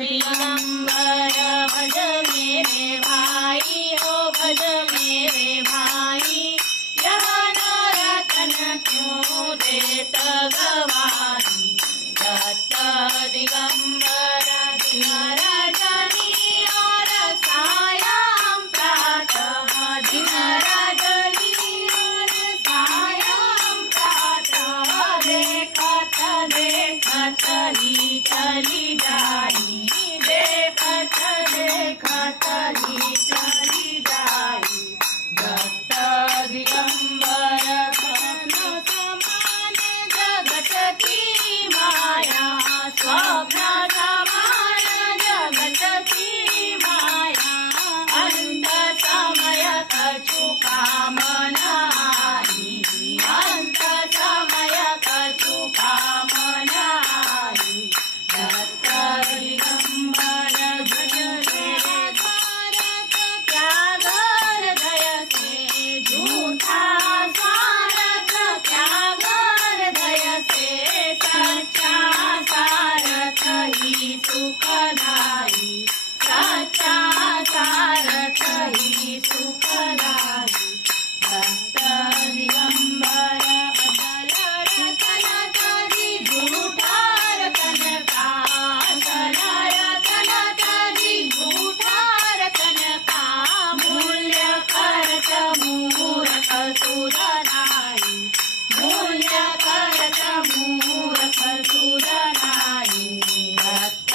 दिगंबर भज मेरे भाई ओ भज मेरे भाई यवन रतन क्यों देत गवाही दत्त दिगंबर दिन रजनी और सायं प्रातः दिन रजनी और सायं प्रातः देखत देखत ही चली जाई देखत देखत ही चली जाई दत्त दिगंबर घन समान जगत की माया स्वप्न समान जगत की माया अंत समय कछु काम नाही अंत समय कछु काम नाही दत्त दिगंबर भज मेरे भारत त्याग हृदय से झूठा स्वार्थ त्याग हृदय से सच्चा सारथ ही सुखदाई सच्चा सारथ ही सुखदाई दत्त दिगंबर अचल रतन तरी झूठा रतन का अचल रतन तरी झूठा रतन का मूल्य करत मूर्ख सुरनाई मूल्य करत मूर्ख सुरनाई दत्त